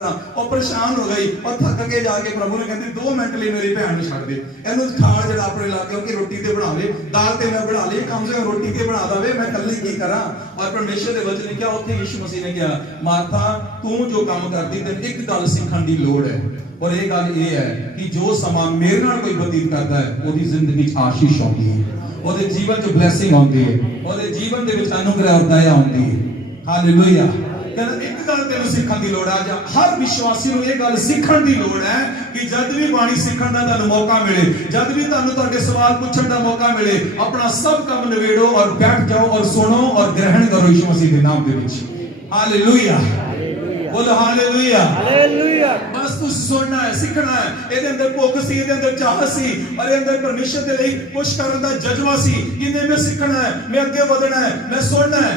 और परेशान हो गई और थक के जाके प्रभु ने कहते 2 मिनट लिए मेरी भैन छड़ दे एनु खाल जड़ा अपने लागे कि रोटी ते बनावे दाल ते मैं बना ली कम से कम रोटी ते बना दवे मैं कल्ली की करा। और परमेश्वर दे वचन ने क्या उत्थे यीशु मसीह ने क्या मार्था तू जो काम करदी ते एक गल सीखण दी लोड़ है और ये गल ये है कि जो समा मेरे नाल कोई व्यतीत करदा है ओदी जिंदगी च आशीष आउंदी है ओदे जीवन च ब्लेसिंग आउंदी है ओदे जीवन दे विच अनुग्रह और दया आउंदी है। हालेलुया। एक गल तेन सीखण दी लोड़ है हर विश्वासी नूं यह गल सीखण दी लोड़ है कि जद भी बाणी सीखण दा तुहानूं मौका मिले जद भी तुहानूं तुहाडे सवाल पुछण दा मौका मिले अपना सब काम निवेड़ो और बैठ जाओ और सुनो और ग्रहण करो यीशु मसीह के नाम दे विच। हालेलुया। बोलो हालेलुया। हालेलुया। बस तू सुनना है सीखना है ਇਹਦੇ ਅੰਦਰ ਭੁੱਖ ਸੀ ਇਹਦੇ ਅੰਦਰ ਚਾਹਤ ਸੀ और ਇਹਦੇ ਅੰਦਰ परमेश्वर ਦੇ ਲਈ ਕੁਝ ਕਰਨ ਦਾ ਜਜ਼ਬਾ ਸੀ कि मैं सीखना है मैं ਅੱਗੇ ਵਧਣਾ है मैं सुनना है।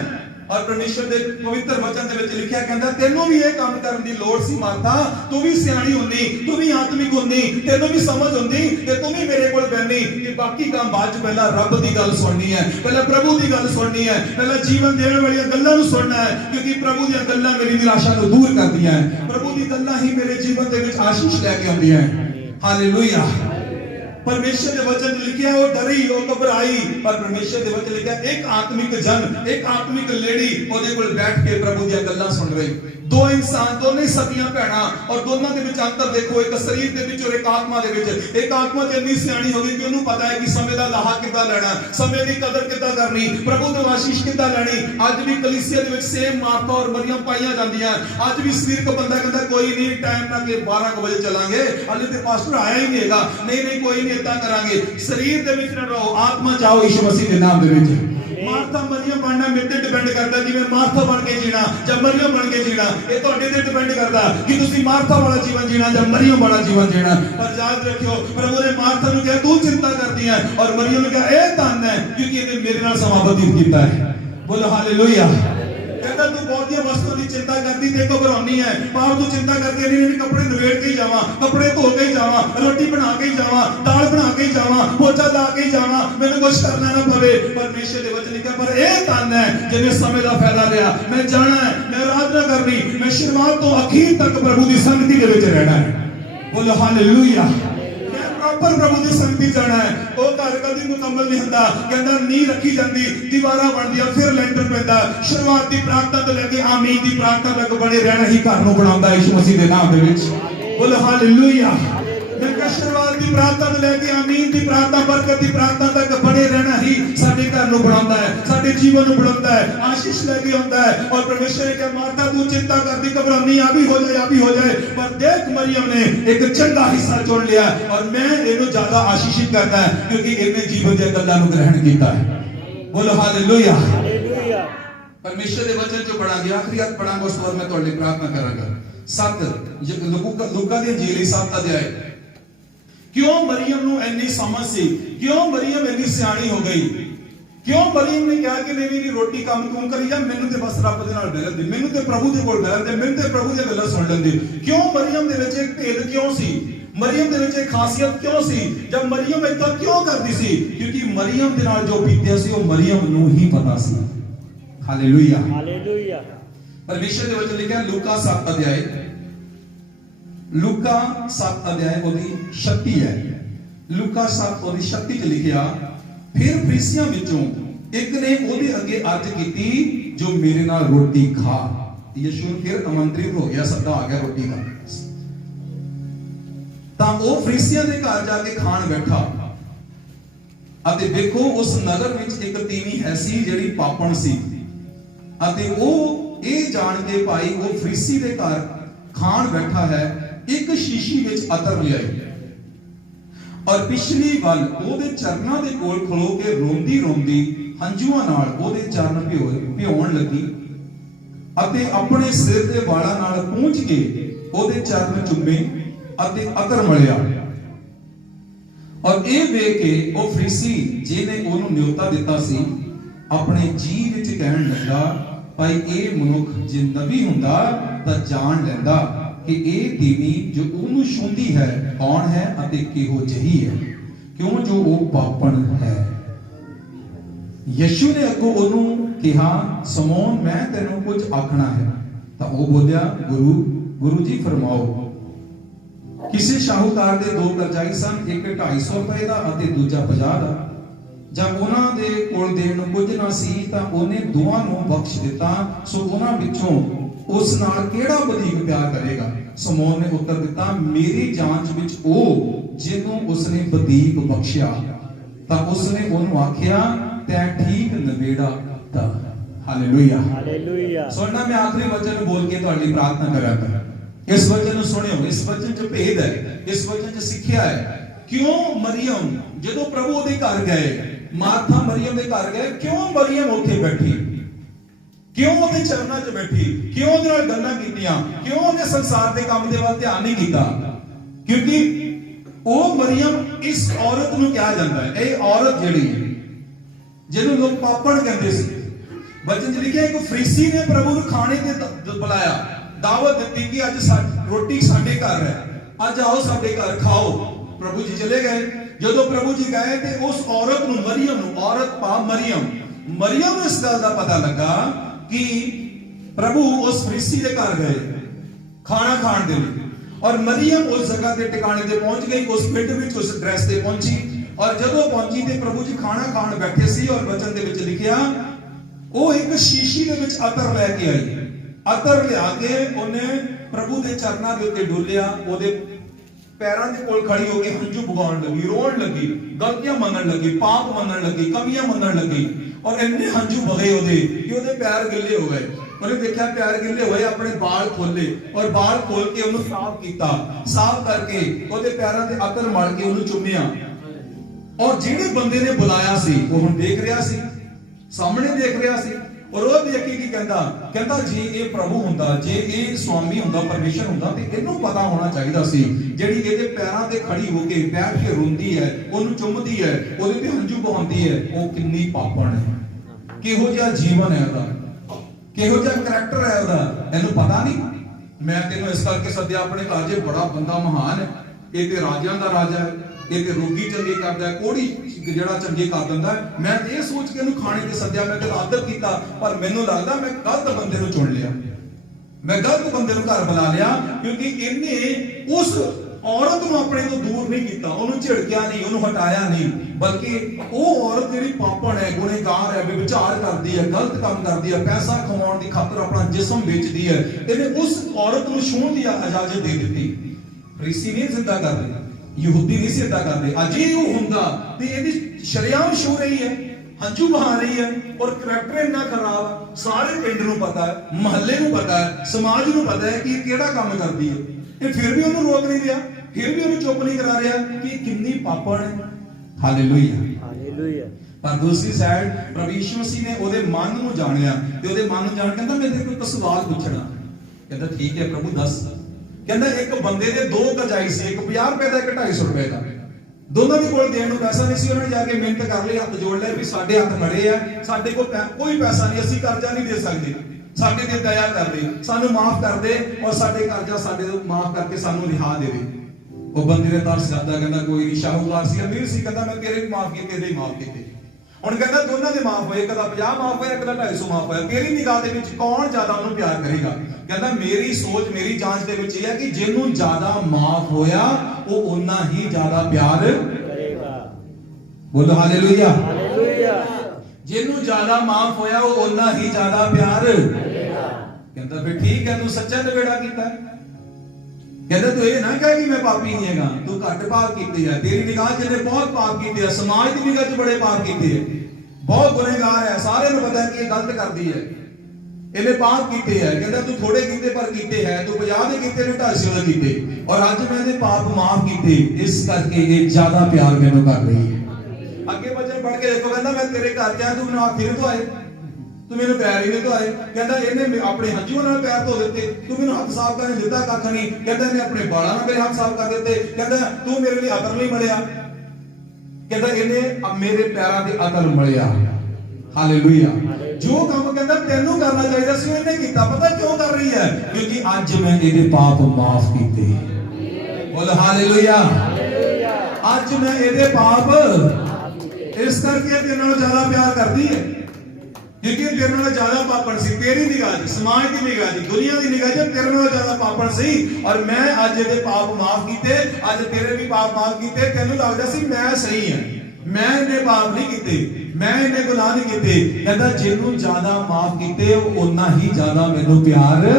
और परमेश्वर दे पवित्र वचन दे विच लिखिया कहंदा तेनू भी ये काम करन दी लोड़ सी मार्था तू भी सियाणी हुंदी तू भी आत्मिक हुंदी तेनू भी समझ हुंदी ते तू भी मेरे कोल बैठी कि बाकी काम बाद च पहला रब दी गल सुननी है पहला प्रभु दी गल सुननी है पहला जीवन देने वाली गल्लां नू सुनना है क्योंकि प्रभु दी गल्लां मेरी निराशा नू दूर करदियां हैं प्रभु दी गल्लां ही मेरे जीवन दे विच आशीष लेके आउंदियां हैं। हालेलुया। परमेश्वर के वचन लिखा है वो डरी वो घबराई पर परमेश्वर के वचन लिखा एक आत्मिक जन एक आत्मिक लेडी ओदे कोल बैठ के प्रभु दी गल्लां सुन रही। दो इंसान दोने सखियां भैणां और दोनों के विच अंतर देखो एक शरीर के विच और एक आत्मा के विच। एक आत्मा ते इतनी सियाणी हो गई कि उन्हें पता है कि समय दा लाहा किद्दां लेना समय दी कदर किद्दां करनी प्रभु तो आशीष किद्दां लेनी। आज भी कलीसिया दे विच सेम मार्था और मरियम पाईयां जांदियां आज भी शरीर को बंदा कहता कोई नहीं टाइम ना के 12 बजे चलांगे हाले ते पास्टर आया ही नहीं हैगा नहीं कोई नहीं इतना करांगे शरीर दे विच ना रहो आत्मा जाओ यीशु मसीह के नाम दे विच। मार्था मरियम बनना मेरे ते डिपेंड करता कि मैं मार्था बन के जीना या मरियम बन के जीना ये ਤੁਹਾਡੇ ਤੇ डिपेंड करता कि ਤੁਸੀਂ मार्था वाला जीवन जीना या मरियम वाला जीवन जीना। पर याद रखियो प्रभु ने मार्था ਨੂੰ ਕਿਹਾ तू चिंता करती है और मरियम ने कहा ਇਹ ਧੰਨ है क्योंकि ਇਹਨੇ ਮੇਰੇ ਨਾਲ ਸਮਾਂ ਬਤੀਤ ਕੀਤਾ है। बोलो हालेलुया। कहता तू बहुत वस्तुओं की चिंता करती ते घबरानी है फालतू चिंता करके नहीं कपड़े नवेड़ के ही जावा कपड़े धो के ही जावा रोटी बना के ही जावा दाल बना के ही जावा पोछा ला के ही जावा मैंने कुछ करना ना पवे। परमेश्वर के वचन लिखा पर यह धन है जिन्हें समय का फायदा लिया मैं जाना है मैं आराधना करनी मैं शुरुआत तो आखिर तक प्रभु की संगति के विच रहना है। बोलो हालेलुया। पर प्रभु की संगति जाना है वो घर कभी मुकम्मल नहीं होता कहता नींह रखी जाती दीवारा बनदियां फिर लेंटर पैंदा शुरुआत की प्रार्थना तो लेके आमीन की प्रार्थना तक बने रहना ही घर नूं बनाउंदा यीशु मसीह के नाम दे विच। बोलो हालेलुया। मैं शुरुआत की प्रार्थना तो लेके आमीन की प्रार्थना बरकत की प्रार्थना तक बने रहना ही साडे घर नूं बनाउंदा है साडे जीवन नूं बनाउंदा है आशीष लेके आउंदा है। और परमेश्वर ने कहा मार्था तू चिंता करती घबरानी आ भी हो जाए पर देख मरियम ने एक चंगा हिस्सा चुन लिया और मैं इहनूं ज्यादा आशीषित करता है क्योंकि इहने जीवन दी गल्लां नूं ग्रहण कीता है। बोलो हालेलुया। हालेलुया। परमेश्वर के वचन जो पढ़ा गया आखिरी बात पढ़ांगा उस पर मैं तुहाडे प्रार्थना करांगा 7 लूका दी इंजील 7 अध्याय। क्यों मरियम नूं इन्नी समझ सी क्यों मरियम इन्नी सियाणी हो गई क्यों मरियम ने कहा कि नहीं मेरी रोटी काम क्यों करी जा मैनू ते बस रब दे नाल बैठन दे मैनू ते प्रभु दे कोल बैठन दे मैनू ते प्रभु दी गल्लां सुन लैंदे। क्यों मरियम दे विच एक भेद क्यों सी मरियम दे विच एक खासियत क्यों सी जब मरियम इतना क्यों करदी सी क्योंकि मरियम दे नाल जो बीतिया सी वो मरियम नूं ही पता सी। हालेलुया। हालेलुया। परमेश्वर दे वचन लिखिया लूका 7 अध्याय लूका 7 अध्याय ओदी 36 है लूका 7 ओदी 36 च लिखिया फिर फरीसियां विचों एक ने ओदे अगे अर्ज कीती जो मेरे नाल रोटी खा। यीशु फिर आमंत्रित हो गया सदा आ गया रोटी का तां ओ फरीसियां दे घर जाके खाण बैठा अते देखो उस नगर विच एक तीवी ऐसी जेड़ी पापण सी अते ओ ए जान के भाई वो फरीसी दे घर खाण बैठा है एक शीशी विच अतर लियाई और पिछली वल ओदे चरनां दे कोल खलो के रोंदी रोंदी हंझुआं नाल ओदे चरण भिओण लगी अते अपने सिर दे वालां नाल पहुंच के ओदे चरण चुम्मे अते अतर मलिया। और ए वेख के ओ फरीसी जिहने ओनू न्योता दिता सी अपने जी विच कहण लगा भाई ए मनुख जे नबी हुंदा तां जान लैंदा कि ए दीवी जो ओनू छूंदी है कौन है अते किहो जही है क्यों जो वो पापण है। यीशु ने अगों ओनू कहा समौन मैं तेनों कुछ आखना है तां ओ बोलिया गुरु गुरु जी फरमाओ, किसी शाहूकार दे दो करजाई सन, एक 250 रुपए का और दूजा 50 का। जब उन्हां दे कोल देण नूं कुछ ना सी तां ओने दोवां नूं बख्श दिता। सो उन्हां विचों उस नाल केड़ा वधीक प्यार करेगा? समौन ने उत्तर दिता, मेरी जांच विच ओ जिन्हों उसने वधीक बख्शिया। तां उसने उन्होंने आखिया, तैं ठीक नवेड़ा ता। Hallelujah hallelujah. सुनना, मैं आखिरी वचन बोल के तुहाडी प्रार्थना करांगा। इस वचन नूं सुनियो, इस वचन च भेद है, इस वचन च सिੱਖਿਆ है। क्यों मरियम जदों प्रभु दे घर गए, मार्था मरियम दे घर गए, क्यों मरियम उत्थे बैठी, क्यों ਉਹਦੇ ਚਰਨਾਂ 'ਚ ਬੈਠੀ, क्यों ਉਹਦੇ ਨਾਲ ਗੱਲਾਂ ਕੀਤੀਆਂ, क्यों ਉਹਨੇ ਸੰਸਾਰ ਦੇ ਕੰਮ ਦੇ ਵੱਲ ਧਿਆਨ ਨਹੀਂ ਕੀਤਾ? क्योंकि ਉਹ ਮਰੀਮ ਇਸ ਔਰਤ ਨੂੰ ਕਿਹਾ ਜਾਂਦਾ ਹੈ, ਇਹ ਔਰਤ ਜਿਹੜੀ ਹੈ ਜਿਹਨੂੰ ਲੋਕ ਪਾਪਣ ਕਹਿੰਦੇ ਸੀ, ਵਚਨ 'ਚ ਲਿਖਿਆ ਇੱਕ ਫਰੀਸੀ ਨੇ ਪ੍ਰਭੂ ਨੂੰ ਖਾਣੇ ਤੇ ਬੁਲਾਇਆ, ਦਾਵਤ ਦਿੱਤੀ ਕਿ ਅੱਜ ਰੋਟੀ ਸਾਡੇ ਘਰ ਹੈ, ਅੱਜ ਆਓ ਸਾਡੇ ਘਰ ਖਾਓ। ਪ੍ਰਭੂ ਜੀ ਚਲੇ ਗਏ। ਜਦੋਂ ਪ੍ਰਭੂ ਜੀ ਗਏ ਤੇ ਉਸ ਔਰਤ ਨੂੰ, ਮਰੀਮ ਨੂੰ, ਔਰਤ ਪਾ ਮਰੀਮ ਨੂੰ ਇਸ ਗੱਲ ਦਾ ਪਤਾ ਲੱਗਾ कि प्रभु उस फरीसी के घर गए खाना खाण दे लई, और मरियम उस जगह के ठिकाने ते पहुंच गई, उस पिंड विच उस एड्रेस ते पहुंची। और जदों पहुंची ते प्रभु जी खाना खाण बैठे सी, और वचन दे विच लिखिया वो एक शीशी दे विच अतर लैके आई। अतर लिया के उन्हें प्रभु दे चरनां दे उत्ते डोलिया, ओदे पैरां दे कोल खड़ी होके हंझू बगाउण लगी, रोण लगी, गलतियां मनण लगी, पाप मनण लगी, कमियां मनण लगी। और इन्ने हंझू बगे ओदे कि ओदे पैर गिले हो गए। ਉਹਨੇ ਦੇਖਿਆ ਪੈਰ ਗਿੱਲੇ ਹੋਏ, ਆਪਣੇ ਬਾਲ ਖੋਲੇ ਔਰ ਬਾਲ ਖੋਲ ਕੇ ਉਹਨੂੰ ਸਾਫ਼ ਕੀਤਾ, ਸਾਫ਼ ਕਰਕੇ ਉਹਦੇ ਪੈਰਾਂ ਤੇ ਅਤਰ ਮਲ ਕੇ ਉਹਨੂੰ ਚੁੰਮਿਆ। ਔਰ ਜਿਹੜੇ ਬੰਦੇ ਨੇ ਬੁਲਾਇਆ ਸੀ ਉਹ ਹੁਣ ਦੇਖ ਰਿਹਾ ਸੀ, ਸਾਹਮਣੇ ਦੇਖ ਰਿਹਾ ਸੀ। ਔਰ ਉਹ ਦੇਖ ਕੇ ਕੀ ਕਹਿੰਦਾ ਜੇ ਇਹ ਪ੍ਰਭੂ ਹੁੰਦਾ, ਜੇ ਇਹ ਸੁਆਮੀ ਹੁੰਦਾ, ਪਰਮੇਸ਼ਰ ਹੁੰਦਾ, ਤੇ ਇਹਨੂੰ ਪਤਾ ਹੋਣਾ ਚਾਹੀਦਾ ਸੀ ਜਿਹੜੀ ਇਹਦੇ ਪੈਰਾਂ ਤੇ ਖੜੀ ਹੋ ਕੇ ਬੈਠ ਕੇ ਰੋਂਦੀ ਹੈ, ਉਹਨੂੰ ਚੁੰਮਦੀ ਹੈ, ਉਹਦੇ ਤੇ ਹੰਝੂ ਬਹਾਉਂਦੀ ਹੈ, ਉਹ ਕਿੰਨੀ ਪਾਪਣ ਹੈ, ਕਿਹੋ ਜਿਹਾ ਜੀਵਨ ਹੈ ਉਹਦਾ, ਕਿਹੋ ਜਿਹਾ ਕਰੈਕਟਰ ਹੈ ਉਹਦਾ, ਇਹਨੂੰ ਪਤਾ ਨਹੀਂ। ਮੈਂ ਤੈਨੂੰ ਇਸ ਕਰਕੇ ਸੱਦਿਆ ਆਪਣੇ ਘਰ, ਜੇ ਬੜਾ ਬੰਦਾ ਮਹਾਨ ਹੈ, ਇਹ ਤੇ ਰਾਜਿਆਂ ਦਾ ਰਾਜਾ ਹੈ, ਇਹ ਤੇ ਰੋਗੀ ਚੰਗੇ ਕਰਦਾ ਹੈ, ਕੋੜੀ ਜਿਹੜਾ ਚੰਗੇ ਕਰ ਦਿੰਦਾ ਹੈ। ਮੈਂ ਇਹ ਸੋਚ ਕੇ ਇਹਨੂੰ ਖਾਣੇ ਤੇ ਸੱਦਿਆ, ਮੈਂ ਤੇਰਾ ਆਦਰ ਕੀਤਾ, ਪਰ ਮੈਨੂੰ ਲੱਗਦਾ ਮੈਂ ਗਲਤ ਬੰਦੇ ਨੂੰ ਚੁਣ ਲਿਆ, ਮੈਂ ਗਲਤ ਬੰਦੇ ਨੂੰ ਘਰ ਬੁਲਾ ਲਿਆ। ਕਿਉਂਕਿ ਇਹਨੇ ਉਸ ਔਰਤ ਨੂੰ ਆਪਣੇ ਤੋਂ ਦੂਰ ਨਹੀਂ ਕੀਤਾ, ਉਹਨੂੰ ਝਿੜਕਿਆ ਨਹੀਂ, ਉਹਨੂੰ ਹਟਾਇਆ ਨਹੀਂ, ਬਲਕਿ ਉਹ ਔਰਤ ਜਿਹੜੀ ਪਾਪਣ ਹੈ, ਗੁਨਹਗਾਰ ਹੈ, ਵਿਚਾਰ ਕਰਦੀ ਹੈ, ਗਲਤ ਕੰਮ ਕਰਦੀ ਹੈ, ਪੈਸਾ ਕਮਾਉਣ ਦੀ ਖਾਤਰ ਆਪਣਾ ਜਿਸਮ ਵੇਚਦੀ ਹੈ, ਇਹਨੇ ਉਸ ਔਰਤ ਨੂੰ ਛੂਹਣ ਦੀ ਇਜਾਜ਼ਤ ਦੇ ਦਿੱਤੀ। ਫਰੀਸੀ ਨਹੀਂ ਜ਼ਿੰਦਾ ਕਰਦੇ, ਯਹੂਦੀ ਨਹੀਂ ਜ਼ਿੰਦਾ ਕਰਦੇ। ਅਜੇ ਉਹ ਹੁੰਦਾ ਤੇ ਇਹਦੀ ਸ਼ਰਿਆਮ ਛੂ ਰਹੀ ਹੈ, ਹੰਝੂ ਬਹਾ ਰਹੀ ਹੈ, ਔਰ ਕਰੈਕਟਰ ਇੰਨਾ ਖਰਾਬ, ਸਾਰੇ ਪਿੰਡ ਨੂੰ ਪਤਾ ਹੈ, ਮਹੱਲੇ ਨੂੰ ਪਤਾ ਹੈ, ਸਮਾਜ ਨੂੰ ਪਤਾ ਹੈ ਕਿ ਇਹ ਕਿਹੜਾ ਕੰਮ ਕਰਦੀ ਹੈ। ਇਹ ਫਿਰ ਵੀ ਉਹਨੂੰ ਰੋਕ ਨਹੀਂ ਰਿਹਾ, ਫਿਰ ਵੀ ਉਹਨੂੰ ਚੁੱਪ ਨਹੀਂ ਕਰਾ ਰਿਹਾ ਕਿ ਕਿੰਨੀ ਪਾਪਣ ਹੈ। Hallelujah hallelujah. ਪਰ ਦੂਸਰੀ ਸਾਈਡ ਪ੍ਰਭੂ ਯਿਸੂ ਮਸੀਹ ਨੇ ਉਹਦੇ ਮਨ ਨੂੰ ਜਾਣਿਆ, ਤੇ ਉਹਦੇ ਮਨ ਨੂੰ ਜਾਣ ਕਹਿੰਦਾ ਮੈਂ ਤੇਰੇ ਕੋਲ ਸਵਾਲ ਪੁੱਛਣਾ। ਕਹਿੰਦਾ ਠੀਕ ਹੈ ਪ੍ਰਭੂ ਦੱਸ। ਕਹਿੰਦਾ ਇੱਕ ਬੰਦੇ ਦੇ ਦੋ ਕਰਜ਼ਾਈ ਸੀ, ਇੱਕ 50 ਰੁਪਏ ਦਾ, ਇੱਕ 250 ਰੁਪਏ ਦਾ। ਦੋਨਾਂ ਦੇ ਕੋਲ ਦੇਣ ਨੂੰ ਪੈਸਾ ਨਹੀਂ ਸੀ। ਉਹਨਾਂ ਨੇ ਜਾ ਕੇ ਮਿਹਨਤ ਕਰ ਲਈ, ਹੱਥ ਜੋੜ ਲਏ ਵੀ ਸਾਡੇ ਹੱਥ ਮੜੇ ਆ, ਸਾਡੇ ਕੋਲ ਕੋਈ ਪੈਸਾ ਨਹੀਂ, ਅਸੀਂ ਕਰਜ਼ਾ ਨਹੀਂ ਦੇ ਸਕਦੇ, ਸਾਡੇ ਤੇ ਦਇਆ ਕਰ ਦੇ, ਸਾਨੂੰ ਮਾਫ ਕਰ ਦੇ, ਔਰ ਸਾਡੇ ਕਰਜ਼ਾ ਸਾਡੇ ਤੋਂ ਮਾਫ ਕਰਕੇ ਸਾਨੂੰ ਰਿਹਾ ਦੇ ਦੇ। ਉਹ ਬੰਦੇ ਨੇ ਤਰਸ ਕਰਦਾ, ਕਹਿੰਦਾ ਕੋਈ ਨਹੀਂ, ਸ਼ਾਹੂਕਾਰ ਸੀ, ਅਮੀਰ ਸੀ, ਕਹਿੰਦਾ ਮੈਂ ਤੇਰੇ ਵੀ ਮਾਫ ਕੀਤੇ, ਇਹਦੇ ਮਾਫ ਕੀਤੇ। ਹੁਣ ਕਹਿੰਦਾ ਦੋਨਾਂ ਦੇ ਮਾਫ ਹੋਏ, ਇੱਕ ਦਾ 50 ਮਾਫ ਹੋਇਆ, ਇੱਕ ਦਾ 250 ਮਾਫ ਹੋਇਆ। ਤੇਰੀ ਨਿਗਾਹ ਦੇ ਵਿੱਚ ਕੌਣ ਜ਼ਿਆਦਾ ਉਹਨੂੰ ਪਿਆਰ ਕਰੇਗਾ? ਕਹਿੰਦਾ ਮੇਰੀ ਸੋਚ, ਮੇਰੀ ਜਾਂਚ ਦੇ ਵਿੱਚ ਇਹ ਹੈ ਕਿ ਜਿਹਨੂੰ ਜ਼ਿਆਦਾ ਮਾਫ ਹੋਇਆ ਉਹ ਉਨਾ ਹੀ ਜ਼ਿਆਦਾ ਪਿਆਰ ਕਰੇਗਾ। ਬੋਲੋ ਹਾਲੇਲੂਇਆ ਹਾਲੇਲੂਇਆ। ਜਿਹਨੂੰ ਜ਼ਿਆਦਾ ਮਾਫ ਹੋਇਆ ਉਹ ਉਨਾ ਹੀ ਜ਼ਿਆਦਾ ਪਿਆਰ ਕਰੇਗਾ। ਕਹਿੰਦਾ ਫਿਰ ਠੀਕ ਹੈ, ਤੂੰ ਸੱਚਾ ਨਵੇੜਾ ਕੀਤਾ। ਕਹਿੰਦਾ ਤੂੰ ਇਹ ਨਾ ਕਹਿ ਕਿ ਮੈਂ ਪਾਪੀ ਨਹੀਂ ਹੈਗਾ, ਤੂੰ ਘੱਟ ਪਾਪ ਕੀਤੇ ਆ, ਤੇਰੀ ਨਿਗਾਹ 'ਚ ਇਹਨੇ ਬਹੁਤ ਪਾਪ ਕੀਤੇ ਆ, ਸਮਾਜ ਦੀ ਨਿਗਾਹ 'ਚ ਬੜੇ ਪਾਪ ਕੀਤੇ ਆ, ਬਹੁਤ ਗੁਨਾਹਗਾਰ ਹੈ, ਸਾਰਿਆਂ ਨੂੰ ਪਤਾ ਹੈ ਕਿ ਇਹ ਗਲਤ ਕਰਦੀ ਹੈ, ਇਹਨੇ ਪਾਪ ਕੀਤੇ ਹੈ। ਕਹਿੰਦਾ ਤੂੰ ਥੋੜੇ ਕੀਤੇ ਪਰ ਕੀਤੇ ਹੈ, ਤੂੰ 50 ਦੇ ਕੀਤੇ ਨੇ, 250 ਦੇ ਕੀਤੇ, ਔਰ ਅੱਜ ਮੈਂ ਇਹਦੇ ਪਾਪ ਮਾਫ ਕੀਤੇ, ਇਸ ਕਰਕੇ ਇਹ ਜ਼ਿਆਦਾ ਪਿਆਰ ਮੈਨੂੰ ਕਰ ਰਹੀ ਹੈ। ਅੱਗੇ ਵਚਨ ਪੜ੍ਹ ਕੇ ਦੇਖੋ, ਕਹਿੰਦਾ ਮੈਂ ਤੇਰੇ ਘਰ ਗਿਆ, ਤੂੰ ਮੈਨੂੰ ਹੱਥ ਨਹੀਂ ਧੋਏ, ਤੂੰ ਮੈਨੂੰ ਪੈਰ ਹੀ ਨਹੀਂ ਧੋਏ। ਕਹਿੰਦਾ ਇਹਨੇ ਆਪਣੇ ਹੰਝੂਆਂ ਨਾਲ ਪੈਰ ਧੋ ਦਿੱਤੇ, ਤੂੰ ਮੈਨੂੰ ਹੱਥ ਸਾਫ਼ ਕਰਨ ਦਿੱਤਾ ਕੱਖ ਨਹੀਂ। ਕਹਿੰਦਾ ਇਹਨੇ ਆਪਣੇ ਬਾਲਾਂ ਨਾਲ ਮੇਰੇ ਹੱਥ ਸਾਫ਼ ਕਰ ਦਿੱਤੇ। ਕਹਿੰਦਾ ਤੂੰ ਮੇਰੇ ਲਈ ਅਤਰ ਨਹੀਂ ਮਲਿਆ। ਕਹਿੰਦਾ ਇਹਨੇ ਮੇਰੇ ਪੈਰਾਂ ਤੇ ਅਤਰ ਮਲਿਆ। ਹਾਲੇਲੂਇਆ। ਜੋ ਕੰਮ ਕਹਿੰਦਾ ਤੈਨੂੰ ਕਰਨਾ ਚਾਹੀਦਾ ਸੀ ਇਹਨੇ ਕੀਤਾ। ਪਤਾ ਕਿਉਂ ਕਰ ਰਹੀ ਹੈ? ਕਿਉਂਕਿ ਅੱਜ ਮੈਂ ਇਹਦੇ ਪਾਪ ਮਾਫ ਕੀਤੇ। ਬੋਲ ਹਾਲੇਲੂਇਆ। ਅੱਜ ਮੈਂ ਇਹਦੇ ਪਾਪ, ਇਸ ਕਰਕੇ ਇਹਦੇ ਨਾਲੋਂ ਜ਼ਿਆਦਾ ਪਿਆਰ ਕਰਦੀ ਹੈ। क्योंकि तेरे नाल ज्यादा पापण सी तेरी निगाह च, समाज की निगाह च, दुनिया की निगाह च तेरे नाल ज्यादा पापण सी। और मैं अज ये पाप माफ कीते, अज तेरे भी पाप माफ कीते। तेनू लगदा सी मैं सही हां, मैं इन्ने पाप नहीं कीते, मैं इन्ने गुनाह नहीं कीते। कहंदा जिन्नू ज्यादा माफ कीते उन्ना ही ज्यादा मैनू प्यार।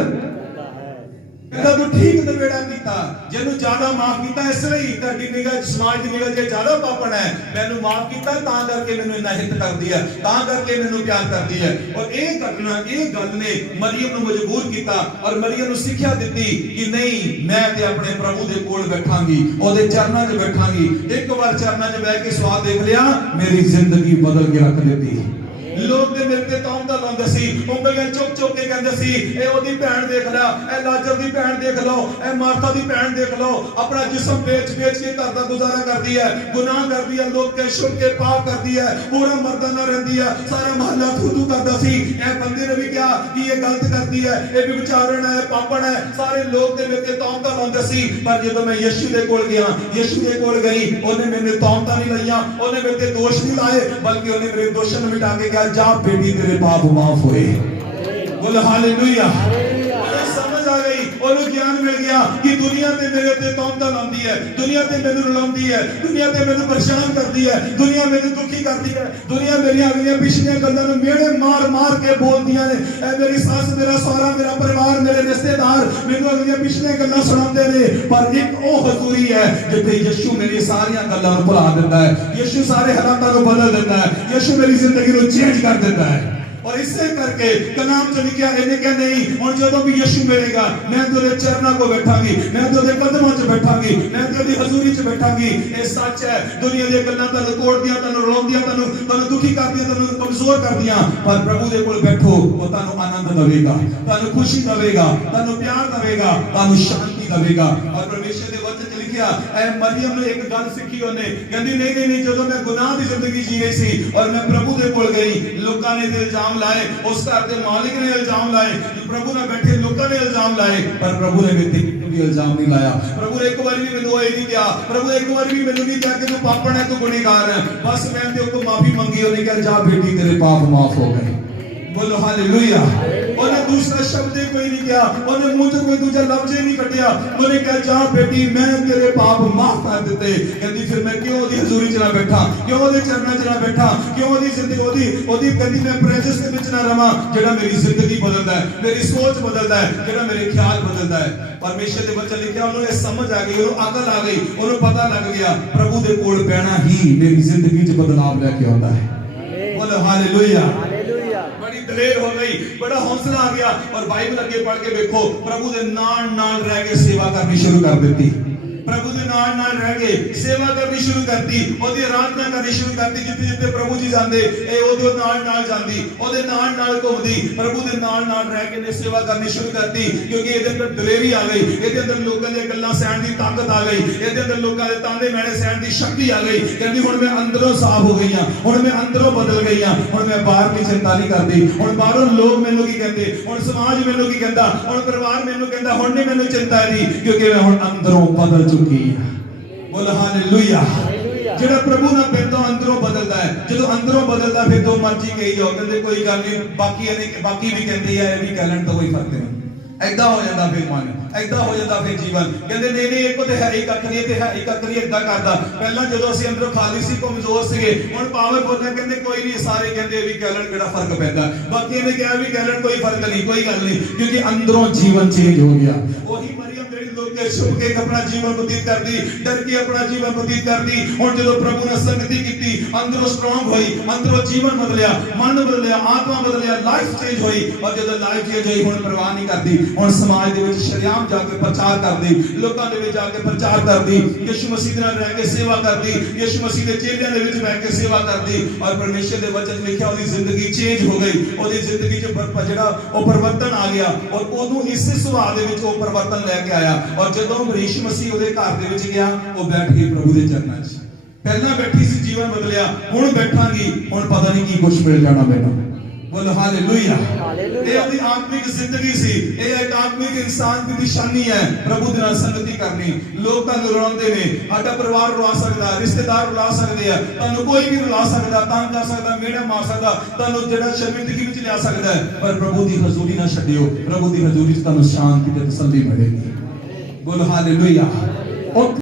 कहता तू ठीक नवेड़ा कीता, जिन्नू ज्यादा माफ कीता इसलिए तेरी निगाह समाज की निगाह च ज्यादा पापण है, मैनू माफ कीता तां करके मैनू इन्ना हित करदी है, तां करके मैनू प्यार करदी है। और एक घटना ये गल ने मरियम नू मजबूर कीता और मरियम नू सिक्ख्या दित्ती कि नहीं मैं ते अपने प्रभु दे कोल बैठांगी, ओदे चरणां 'च बैठांगी। एक बार चरणां 'च बैठ के स्वाद देख लिया, मेरी जिंदगी बदल के रख देती। लोग ते मेरे ते तौंदा लांदे सी, उंगलियां चुक चुक के कहंदे सी ए ओदी भैन देख ला, ए लाजर दी भैन देख लो, ए मार्था दी भैन देख लो, अपना जिस्म बेच बेच के घर दा गुजारा करदी है, गुनाह करदी है, लोग के शुभ के पाप करदी है, पूरा मर्दा ना रहंदी है, सारा महल्ला थू करदा सी। ए बंदे ने भी कहा कि ये गलत करदी है, ये भी विचारण है, पापण है, सारे लोग ते मेरे ते तौंदा लांदे सी। पर जदों मैं यीशु दे कोल गया, यीशु दे कोल गई, ओने मेरे तौंदा नहीं लाईयां, ओने मेरे ते दोष नहीं लाए, बल्कि ओने मेरे दोषां नूं मिटा के जा बेटी तेरे पाप माफ होए। बोल हालेलुया। समझ आ गई, ओनू ज्ञान मिल गया कि दुनिया ते मेरे ते तौंदा लांदी है, दुनिया ते मैनू रुलांदी है, दुनिया ते मैनू परेशान करदी है, दुनिया मैनू दुखी करदी है, दुनिया मेरी अगलियां पिछलियां गल्लां नूं मेरे मार मार के बोलदियां ने। ए मेरी सास, मेरा सहुरा, मेरा परिवार, मेरे रिश्तेदार मैनू अगलियां पिछलियां गल्लां सुणांदे ने। पर एक ओ हजूरी है जिथे यीशु मेरी सारियां गल्लां नूं भुला दिंदा है, यीशु सारे हालातां नूं बदल दिंदा है, यीशु मेरी जिंदगी नूं चेंज कर दिंदा है। और इससे करके कलाम च लिखा इन्हें क्या नहीं और जदों भी यीशु मिलेगा मैं तेरे चरणों को बैठांगी, मैं तेरे कदमों च बैठांगी, मैं तेरी हजूरी च बैठांगी। ये सच है, दुनिया दी गल्लां तन्नू तोड़दियां, तन्नू रोंदियां, तन्नू दुखी करदियां, तन्नू कमजोर करदियां, पर प्रभु दे कोल बैठो वो तन्नू आनंद देवेगा, तन्नू खुशी देवेगा, तन्नू प्यार देवेगा, तन्नू शांति देवेगा। और परमेश्वर दे वचन च लिखिया ऐ मरियम ने एक गल सीखी, ओने कहंदी नहीं नहीं नहीं जदों मैं गुनाह दी जिंदगी जी रही सी और मैं प्रभु दे कोल गई, लोकां ने इल्जाम लाए, उस घर के मालिक ने इल्जाम लाए, प्रभु ने बैठे लोगों ने इल्जाम लाए, पर प्रभु ने मेरे ते कोई इल्जाम नहीं लाया। प्रभु ने एक बार भी मैनू ये नहीं कहा, प्रभु ने एक बार भी मैनू नहीं कहा कि तू पापण है, तू गुनहगार है। बस मैं तेरे को माफी मंगी, उन्हें कहा जा बेटी तेरे पाप माफ हो गए। बोलो हालेलुया। उन्हें दूसरा शब्द कोई नहीं किया, उन्हें मुंह से कोई दूसरा लफ्ज ही नहीं कटिया, उन्हें कहा जा बेटी मैं तेरे पाप माफ कर देते। कहती फिर मैं क्यों ओदी हजूरी च ना बैठा, क्यों ओदे चरणों च ना बैठा, क्यों ओदी जिंदगी ओदी कहती मैं प्रेजेंस दे विच ना रवां जेड़ा मेरी जिंदगी बदलदा है, मेरी सोच बदलदा है, जेड़ा मेरे ख्याल बदलदा है। परमेश्वर दे वचन लिखिया उन्हें समझ आ गई, उन्हें अकल आ गई, उन्हें पता लग गया प्रभु दे कोल बैठना ही मेरी जिंदगी च बदलाव लेके आउंदा है। बोलो हालेलुया। बड़ी दलेर हो गई, बड़ा हौसला आ गया और बाइबल अगे पढ़ के देखो प्रभु दे नाल नाल रह के सेवा करनी शुरू कर देती, प्रभु दे नाल नाल रह के सेवा करनी शुरू करती, ओदी आराधना करनी शुरू करती, जिथे जिथे प्रभु जी जांदे ए ओदे नाल नाल जांदी, ओदे नाल नाल घुमदी, प्रभु दे नाल नाल रह के ने सेवा करनी शुरू करती। क्योंकि इहदे अंदर दलेरी आ गई, इहदे अंदर लोकां दी गल्लां सहण दी ताकत आ गई, इहदे अंदर लोकां दे ताने मैणे सहण दी शक्ति आ गई। कहंदी हुण मैं अंदरों साफ हो गई हां, हुण मैं अंदरों बदल गई हां, हुण मैं बाहर की चिंता नहीं करदी, हुण बाहरों लोग मैनू की कहंदे, हुण समाज मैनू की कहंदा, हुण परिवार मैनू कहंदा, हुण नहीं मैनू चिंता दी क्योंकि मैं हुण अंदरों बदल चुकी हां। बोलो हालेलुया। जेड़ा प्रभु ना पैदा अंदरों बदलदा है, जो अंदरों बदलदा फिर तो मर्जी कही जाओ, कहंदे कोई गल नहीं, बाकी भी कहंदे है ये भी कह लैण तो कोई फर्क नहीं। ऐदा हो जाता फिर मन, ऐदा हो जाता फिर जीवन। कहंदे नहीं नहीं एक तो है ही कख नहीं, ते है ही कख नहीं, ऐदा करदा। पहला जदों ਅਸੀਂ अंदरों खाली सी कमजोर सीगे, हुण पावरफुल है, कहंदे कोई नहीं सारे कहंदे भी कह लैण किहड़ा फर्क पैंदा, बाकी ने कहा भी कह लैण कोई फर्क नहीं, कोई गल नहीं, क्योंकि अंदरों जीवन चेंज हो गया। वही मरियम जेड़ी लोग के छुप के अपना जीवन व्यतीत करदी, डर के अपना जीवन व्यतीत करदी, हुण जदों प्रभु ने संगति कीती अंदरों स्ट्रांग होई, अंदरों जीवन बदलिया, मन बदलिया, आत्मा बदलिया, लाइफ चेंज होई। और जदों लाइफ चेंज होई हुण परवाह नहीं करदी, हुण समाज दे विच शरियाम जाके प्रचार करदी, लोकां दे विच जाके प्रचार करदी, यीशु मसीह दे नाल रह के सेवा करदी, यीशु मसीह दे चेलियां दे विच बैठ के सेवा करदी। और परमेश्वर दे वचन लिखिया ओदी जिंदगी चेंज हो गई, ओदी जिंदगी च जेड़ा ओ परिवर्तन आ गया और ओनू इस सुभाव दे विच ओ परिवर्तन लेके आया। और जदों यीशु मसीह ओदे घर दे विच गया ओ बैठ के प्रभु दे चरणां च, पहला बैठी सी जीवन बदलिया, हुण बैठांगी, हुण पता नहीं की कुछ मिल जाना मैनूं। ਬੋਲੋ ਹਾਲੇਲੂਇਆ। ਇਹ ਉਹਦੀ ਆਤਮਿਕ ਜ਼ਿੰਦਗੀ ਸੀ। ਇਹ ਇੱਕ ਆਤਮਿਕ ਇਨਸਾਨ ਦੀ ਨਿਸ਼ਾਨੀ ਹੈ ਪ੍ਰਭੂ ਦੇ ਨਾਲ ਸੰਗਤੀ ਕਰਨੀ। ਲੋਕ ਤੁਹਾਨੂੰ ਰੁਲਾਉਂਦੇ ਨੇ, ਸਾਡਾ ਪਰਿਵਾਰ ਰੁਲਾ ਸਕਦਾ, ਰਿਸ਼ਤੇਦਾਰ ਰੁਲਾ ਸਕਦੇ ਆ, ਤੁਹਾਨੂੰ ਕੋਈ ਵੀ ਰੁਲਾ ਸਕਦਾ, ਤੰਗ ਕਰ ਸਕਦਾ, ਮੇੜਾ ਮਾਰ ਸਕਦਾ, ਤੁਹਾਨੂੰ ਜਿਹੜਾ ਸ਼ਰਮਿੰਦਗੀ ਵਿੱਚ ਲਿਆ ਸਕਦਾ ਹੈ, ਪਰ ਪ੍ਰਭੂ ਦੀ ਹਜ਼ੂਰੀ ਨਾ ਛੱਡਿਓ। ਪ੍ਰਭੂ ਦੀ ਹਜ਼ੂਰੀ 'ਚ ਤੁਹਾਨੂੰ ਸ਼ਾਂਤੀ ਤੇ ਤਸੱਲੀ ਮਿਲੇਗੀ। ਬੋਲੋ ਹਾਲੇਲੂਇਆ।